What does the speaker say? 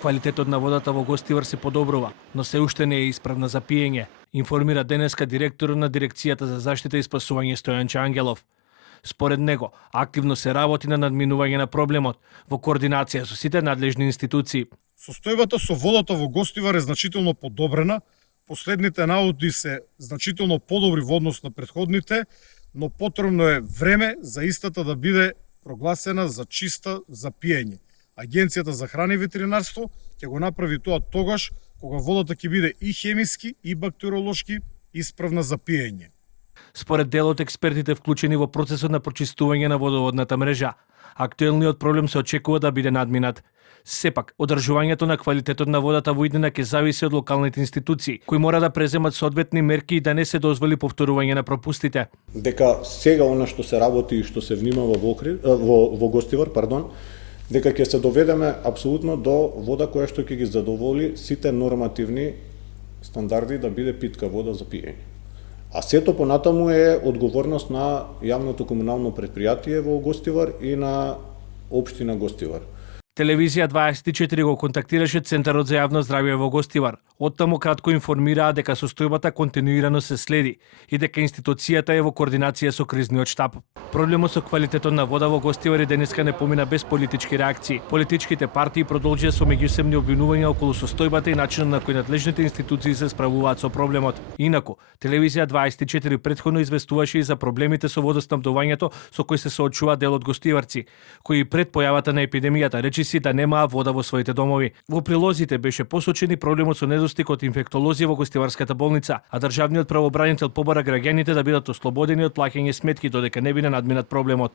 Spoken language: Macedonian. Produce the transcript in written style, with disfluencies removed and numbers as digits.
Квалитетот на водата во Гостивар се подобрува, но се уште не е исправна за пиење, информира денеска директорот на Дирекцијата за заштита и спасување Стојанче Ангелов. Според него, активно се работи на надминување на проблемот во координација со сите надлежни институции. Состојбата со водата во Гостивар е значително подобрена. Последните наоди се значително подобри во однос на претходните, но потребно е време за истата да биде прогласена за чиста за пиење. Агенцијата за храна и ветеринарство ќе го направи тоа тогаш кога водата ќе биде и хемиски и бактериолошки исправна за пиење. Според дел од експертите вклучени во процесот на прочистување на водоводната мрежа, актуелниот проблем се очекува да биде надминат. Сепак, одржувањето на квалитетот на водата во иднина ќе зависи од локалните институции, кои мора да преземат соодветни мерки и да не се дозволи повторување на пропустите. Дека сега она што се работи и што се внимава во Гостивар, дека ќе се доведеме апсолутно до вода која што ќе ги задоволи сите нормативни стандарди да биде питка вода за пиење. А сето понатаму е одговорност на јавното комунално претпријатие во Гостивар и на општина Гостивар. Телевизија 24 го контактираше Центарот за јавно здравје во Гостивар. Оттаму кратко информираа дека состојбата континуирано се следи и дека институцијата е во координација со кризниот штаб. Проблемот со квалитетот на вода во Гостивар и денеска не помина без политички реакции. Политичките партии продолжија со меѓусебни обвинувања околу состојбата и начинот на кој надлежните институции се справуваат со проблемот. Инаку, Телевизија 24 претходно известуваше и за проблемите со водоснабдувањето со кои се соочува дел од гостиварци, кои пред појавата на епидемијата речиси да немаа вода во своите домови. Во прилозите беше посочени проблемот со недостиг од инфектолози во Гостиварската болница, а државниот правобранител побара граѓаните да бидат ослободени од плаќање сметки додека не биде надминат проблемот.